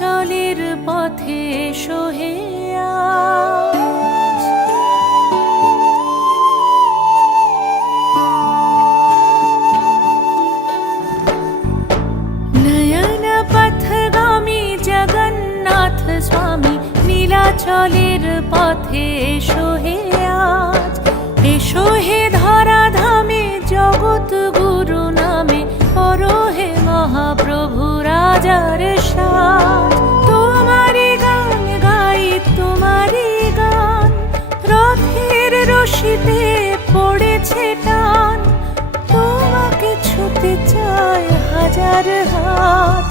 নীলাচলের পথে সোহে আজ। নয়ন পথগামী জগন্নাথ স্বামী নীলাচলের পথে সোহে আজ। এসো হে ধরাধামে জগৎ গুরু নামে পরহে মহাপ্রভু রাজার সাজ। তোমারি গান গাই তোমারি গান, রথের রশিতে পড়েছে টান। তোমাকে ছুতে চায় হাজার হাত,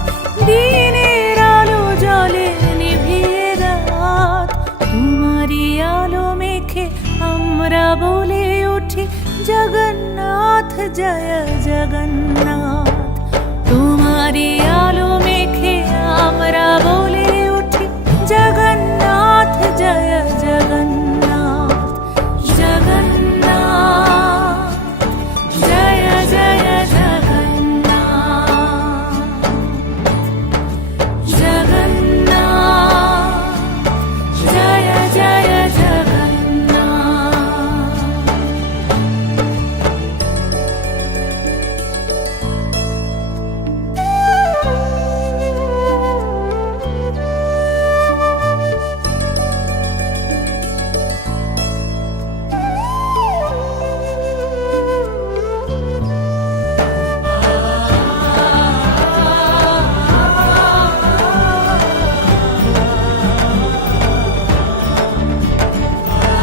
দিনের আলো জলে নিভিয়ে রাত। তোমারি আলো মেখে আমরা বলে উঠি জগন্নাথ জয় জগন্নাথ। তোমারি আলো মেখে আমরা বলে উঠি জগন্নাথ জয়